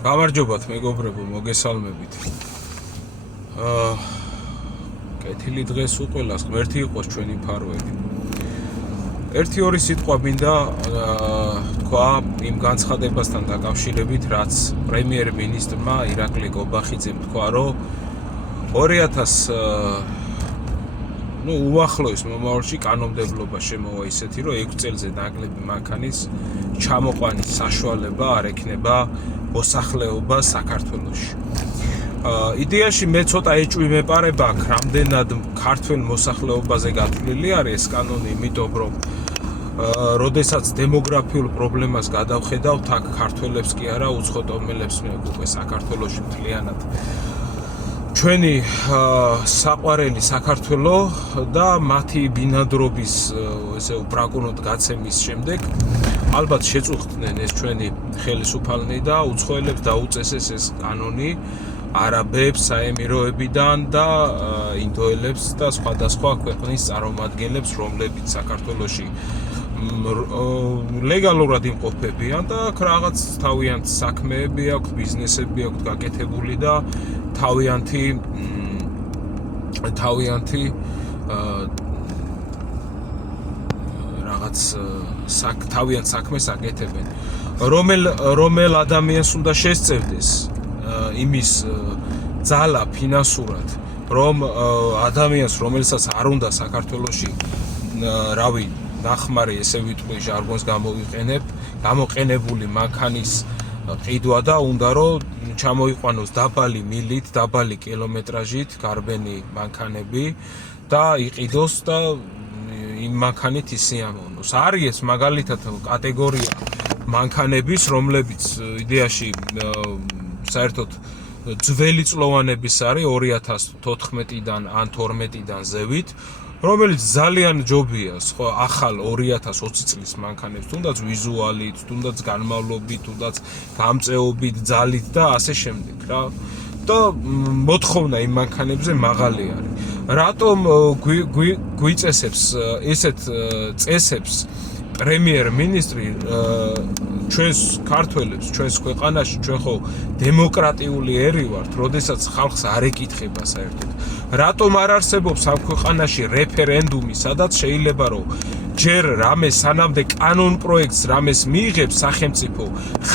გამარჯობათ მეგობრებო, მოგესალმებით. კეთილი დღეს უყველას, ღმერთი იყოს ჩვენი მფარველი. 1-2 სიტყვა მინდა თქვა იმ განცხადებასთან დაკავშირებით, რაც პრემიერ-მინისტრმა ირაკლი კობახიძემ თქვა, რომ 2000 უახლოეს მომავალში კანონმდებლობა შემოვა ისეთი, რომ 6 წელზე ნაკლები მანქანის ჩამოყვანის საშუალება არ ექნება მოსახლეობა საქართველოში. იდეაში მე ცოტა ეჭვი მეპარება აქ, რამდენად ქართველ მოსახლეობაზე გათვლილი არის ეს კანონი, იმიტომ რომ როდესაც დემოგრაფიულ პრობლემას გადავხედავთ, აქ ქართველებს კი არა, უცხოტომელებს მე უკვე საქართველოში მთლიანად. ჩვენი საყვარელი საქართველო და მათი ბინადრობის ესე უპრაკონოდ გაცემის შემდეგ ალბათ შეწუხდნენ ეს ჩვენი ხელისუფალნი და უცხოელებს დაუწესეს ეს კანონი არაბებს, საემიროებიდან და ინდოელებს და სხვადასხვა ქვეყნის წარმომადგენლებს, რომლებიც საქართველოში ლეგალურად იმყოფებიან და აქ რაღაც თავიანთ საქმეები აქვთ, ბიზნესები აქვთ გაკეთებული და თავიანთი რაღაც თავიანთ საქმეს აკეთებენ. რომელ ადამიანს უნდა შესწევდეს იმის ძალა ფინანსურად, რომ ადამიანს, რომელსაც არ უნდა საქართველოში, რავი, ნახმარი, ესე ვიტყვი, ჟარგონს გამოყენებული მანქანის ყიდვა და უნდა რომ ჩამოიყვანოს დაბალი მილით, დაბალი კილომეტრაჟით გარბენი მანქანები და იყიდოს და იმ მანქანით ისიამოვნოს. არის ეს მაგალითად კატეგორია მანქანების, რომლებიც იდეაში საერთოდ ძველი წლოვანების არის 2014-დან ან 12-დან ზევით, რომელიც ძალიან ჯობია ახალ 2020 წლის მანქანებს, თუნდაც ვიზუალით, თუნდაც განმავლობით, თუნდაც გამწეობით, ძალით და ასე შემდეგ რა. და მოთხოვნა იმ მანქანებზე მაღალი არის. რატომ გვიწესებს ესეთ წესებს პრემიერ-მინისტრი ჩვენს ქართველებს, ჩვენს ქვეყანაში, ჩვენ ხო დემოკრატიული ერი ვართ, როდესაც ხალხს არ ეკითხება საერთოდ. რატომ არ არსებობს ამ ქვეყანაში რეფერენდუმი, სადაც შეიძლება რომ ჯერ რამე სანამდე კანონ პროექტს რამეს მიიღებს სახელმწიფო,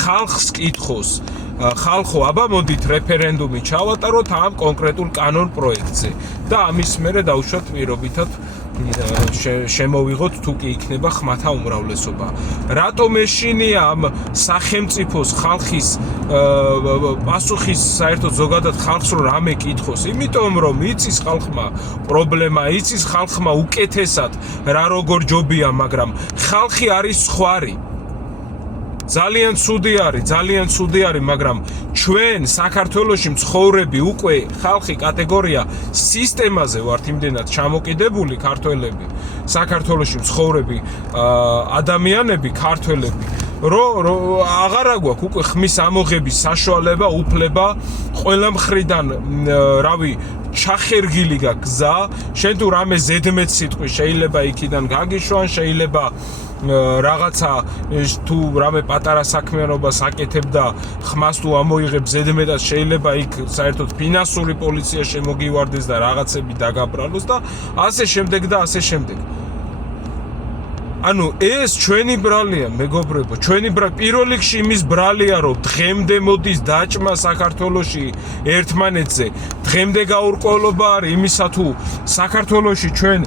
ხალხს კითხოს, ხალხო, აბა მოდით რეფერენდუმი ჩავატაროთ ამ კონკრეტულ კანონ პროექტზე და ამის მერე დავუშვათ პირობითად შემოვიღოთ თუ კი იქნება ხმათა უმრავლესობა. რატომ ეშინია ამ სახელმწიფოს ხალხის პასუხის საერთოდ ზოგადად ხალხს რომ რამე კითხოს? იმიტომ რომ იცის ხალხმა პრობლემა, იცის ხალხმა უკეთესად რა როგორ ჯობია, მაგრამ ხალხი არის სხვარი. ძალიან ცუდი არის, მაგრამ ჩვენ საქართველოში მცხოვრები უკვე ხალხი კატეგორია სისტემაზე ვართ იმდენად ჩამოკიდებული ქართველები, საქართველოში მცხოვრები ადამიანები, ქართველები, რომ აღარ აგვაქვს უკვე ხმის ამოღების საშუალება, უფლება ყველა მხრიდან, რავი, ჩახერგილი გაქვს გზა, შენ თუ რამე ზედმეტ სიტყვი შეიძლება იქიდან გაგიშვან, შეიძლება რაღაცა თუ რამე პატარა საქმიანობას აკეთებ და ხმას თუ ამოიღებ ზედმეტად, შეიძლება იქ საერთოდ ფინანსური პოლიცია შემოგივარდეს და რაღაცები დაგაბრალოს და ასე შემდეგ და ასე შემდეგ. ანუ ეს ჩვენი ბრალია, მეგობრებო, პირველ რიგში იმის ბრალია, რომ დღემდე მოდის დაჭმა საქართველოში ერთმანეთზე, დღემდე გაურკვევლობა არის იმისა თუ საქართველოში ჩვენ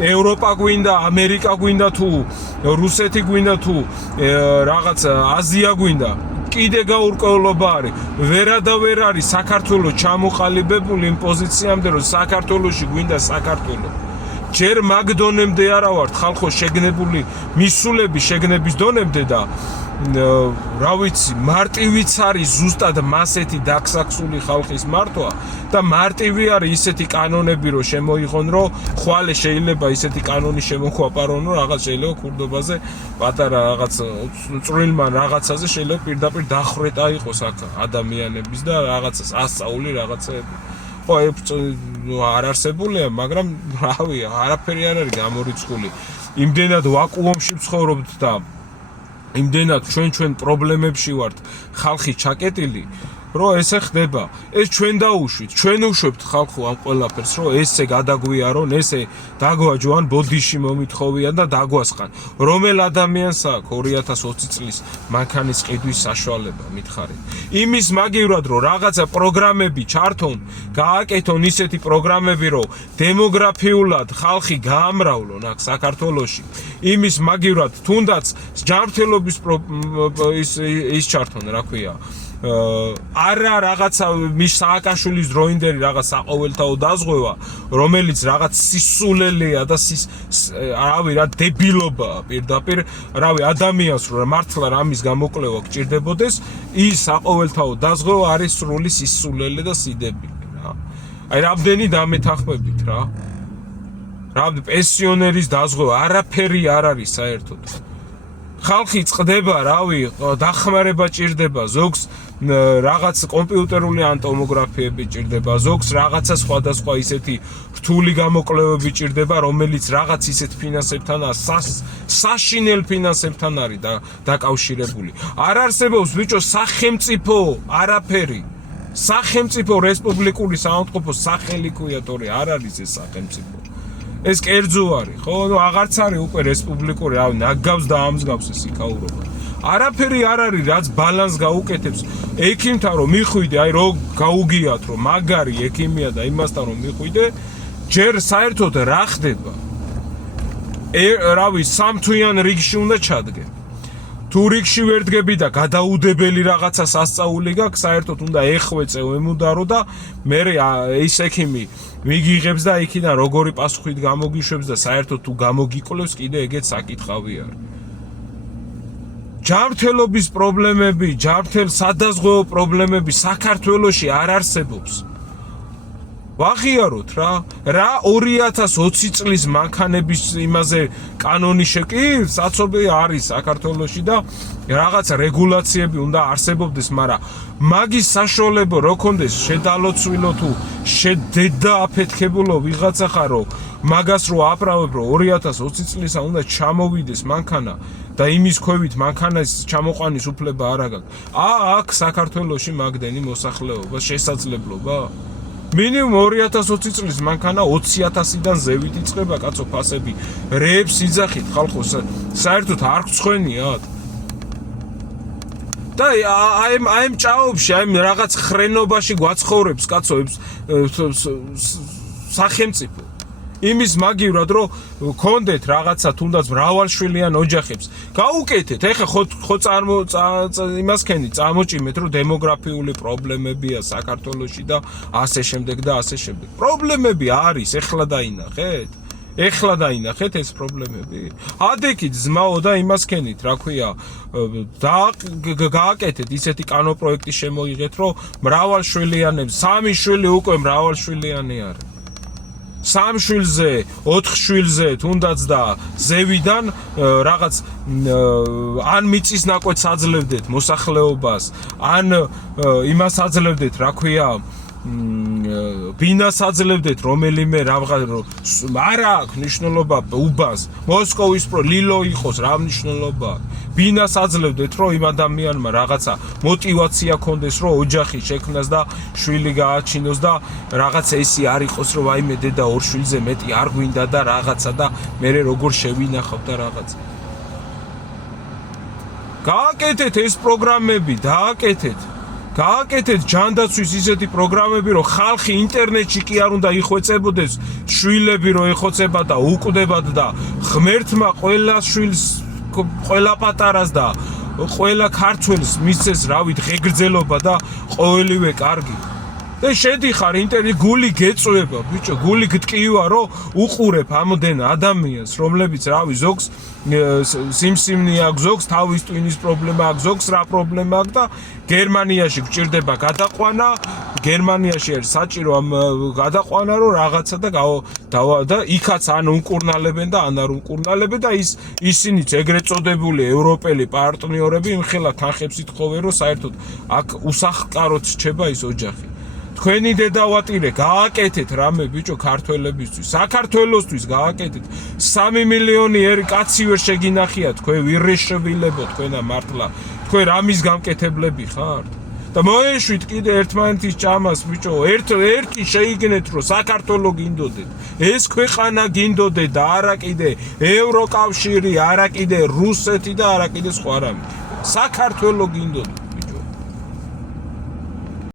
ევროპა გვინდა, ამერიკა გვინდა თუ რუსეთი გვინდა თუ რაღაც აზია გვინდა, კიდე გაურკვევლობა არის. ვერ არის საქართველო ჩამოყალიბებული იმ პოზიციამდე, რომ საქართველოში გვინდა საქართველო. ჯერ მაგ დონემდე არა ვართ ხალხო შეგნებული, მისულები შეგნების დონემდე და რა ვიცი, მარტივიც არის ზუსტად მასეთი დაქსაქსული ხალხის მართვა და მარტივი არის ისეთი კანონები რომ შემოიღონ, რომ ხვალე შეიძლება ისეთი კანონი შემოგვაპარონ, რომ რაღაც შეიძლება ქურდობაზე პატარა რაღაც წვრილმან რაღაცაზე შეიძლება პირდაპირ დახრეტა იყოს აქ ადამიანების და რაღაცას ასწაული რაღაცეები. ხო, არ არსებულია, მაგრამ რავი, არაფერი არ არის გამორიცხული. იმდენად ვაკუუმში ვცხოვრობთ და იმდენად ჩვენ პრობლემებში ვართ ხალხი ჩაკეტილი რომ ესე ხდება ეს ჩვენ დაუშვით ჩვენ უშვებთ ხალხო ამ ყველაფერს რომ ესე გადაგვიარონ ესე დაგვაჯვან ბოდიში მომითხოვიან და დაგვასხან რომელ ადამიანს აქვს 2020 წლის მანქანის ყიდვის საშუალება მითხარით იმის მაგივრად რომ რაღაცა პროგრამები ჩართონ გააკეთონ ისეთი პროგრამები რომ დემოგრაფიულად ხალხი გაამრავლონ აქ საქართველოში იმის მაგივრად თუნდაც ჯანმრთელობის ის ჩართონ რა ქვია არა რაღაცა მის სააკაშვილის დროინდერი რაღაც საყოველთაო დაზღვევა რომელიც რაღაც სისულელეა და რავი რა დებილობაა პირდაპირ რავი ადამიანს რომ მართლა რამის გამოკვლევა გჭირდებოდეს ის საყოველთაო დაზღვევა არის სრული სისულელე და სიდებილი რა აი რამდენი დამეთანხმებით რა რამდენი პენსიონერის დაზღვევა არაფერი არ არის საერთოდ ხალხი წყდება რავი დახმარება ჭირდება ზოგს რაღაც კომპიუტერული ანტომოგრაფიები ჭირდება ზოგს რაღაცა სხვადასხვა ისეთი რთული გამოკვლევები ჭირდება რომელიც რაღაც ისეთ ფინანსებთანაა საშინელ ფინანსებთან არის დაკავშირებული არ არსებობს ბიჭო სახელმწიფო არაფერი სახელმწიფო რესპუბლიკური საავადმყოფო სახელი ქვია თორე არ არის ეს სახელმწიფო ეს კერძო არის ხო ნუ აღარც არის უკვე რესპუბლიკური რავი ნაგავს და ამსგავს ეს იქაურობა არაფერი არ არის რაც ბალანს გაუკეთებს ექიმთან რომ მიხვიდე აი რო გაუგიათ რომ მაგარი ექიმია და იმასთან რომ მიხვიდე ჯერ საერთოდ რა ხდება რავი სამთვიან რიგში უნდა ჩადგე თუ რიგში ვერ დგები და გადაუდებელი რაღაცა სასწაული გაქვს საერთოდ უნდა ეხვეწე ემუდარო და მე ის ექიმი მიგიღებს და იქიდან როგორი პასუხით გამოგიშვებს და საერთოდ თუ გამოგიკვლევს კიდე ეგეც საკითხავი არის ჯანმრთელობის პრობლემები ჯანმრთელ სადაზღვეო პრობლემები საქართველოში არ არსებობს ვაღიაროთ რა 2020 წლის მანქანების იმაზე კანონი კი საცობი არის საქართველოში და რაღაც რეგულაციები უნდა არსებობდეს მაგრამ მაგის საშუალება რო კონდეს შედალოცვილო თუ შედედა აფეთქებულო ვიღაცა ხარო მაგას რო აპრავებ რომ 2020 წლისა უნდა ჩამოვიდეს მანქანა და იმის ქვევით მანქანას ჩამოყვანის უფლება არ აქვს აქ საქართველოში მაგდენი მოსახლეობა შესაძლებლობა მინიმუმ 2020 წლის მანქანა 20,000-დან ზევით იწყება კაცო ფასები რეებს იძახით ხალხო საერთოდ არ გცხვენიათ და აი ჭაობში აი რაღაც ხრენობაში გვაცხოვრებს კაცო სახელმწიფო იმის მაგივრად რომ გქონდეთ რაღაცა თუნდაც მრავალშვილიან ოჯახებს გაუკეთეთ ეხლა ხო იმას ქენით წამოჭიმეთ რომ დემოგრაფიული პრობლემებია საქართველოში და ასე შემდეგ პრობლემები არის ეხლა დაინახეთ ეს პრობლემები ადექით ზმაო და იმას ქენით რა ქვია გააკეთეთ ისეთი კანონპროექტი შემოიღეთ რომ მრავალშვილიანებს 3 შვილი უკვე მრავალშვილიანი არის 3 შვილზე 4 შვილზე თუნდაც და ზევიდან რაღაც ან მიწის ნაკვეთს აძლევდეთ მოსახლეობას ან იმას აძლევდეთ რა ქვია ბინას აძლევდეთ რომელიმე არ აქვს მნიშვნელობა უბანს მოსკოვის ლილო იყოს რა მნიშვნელობა ბინას აძლევდეთ რომ იმ ადამიანმა რაღაცა мотиваცია ქონდეს რომ ოჯახი შექმნას და შვილი გააჩინოს და რაღაცა ესი არ იყოს რომ აიმე დედა 2 შვილზე მეტი არ გვინდა და რაღაცა და მე როგორ შევინახავ და რაღაცა გააკეთეთ ეს პროგრამები გააკეთეთ ჯანდაცვის ისეთი პროგრამები რომ ხალხი ინტერნეტში კი არ უნდა იხვეწებოდეს შვილები რომ ეხოცება და უკვდებათ და ღმერთმა ყველა შვილს ყველა პატარას და ყველა ქართველს მისცეს რავით ღეგრძელობა და ყოველივე კარგი და შედიხარ გული გეწვება ბიჭო გული გტკივა რომ უყურებ ამდენ ადამიანს რომლებიც რავი ზოგს სიმსივნე აქვს ზოგს თავის ტვინის პრობლემა აქვს ზოგს რა პრობლემა აქვს და გერმანიაში გჭირდება გადაყვანა გერმანიაში არის საჭირო ამ გადაყვანა რომ რაღაცა და იქაც ან უკურნალებენ და ან არ უკურნალებენ და ისინიც ეგრეთ წოდებული ევროპელი პარტნიორები იმხელა თანხებს ითხოვენ რომ საერთოდ აქ უსახლკაროდ რჩება ის ოჯახი თქვენი დედავატირე გააკეთეთ რამე ბიჭო ქართველებისთვის საქართველოსთვის გააკეთეთ 3 მილიონი კაცი ვერ შეგინახია თქვენ ვირეშვილებო თქვენა მართლა თქვენ რამის გამკეთებლები ხართ და მოეშვით კიდე ერთმანეთის ჭამას ბიჭო ერთი შეიგნეთ რომ საქართველო გინდოდეთ ეს ქვეყანა გინდოდეთ და არა კიდე ევროკავშირი არა კიდე რუსეთი და არა კიდე სხვა რამე საქართველო გინდოდეთ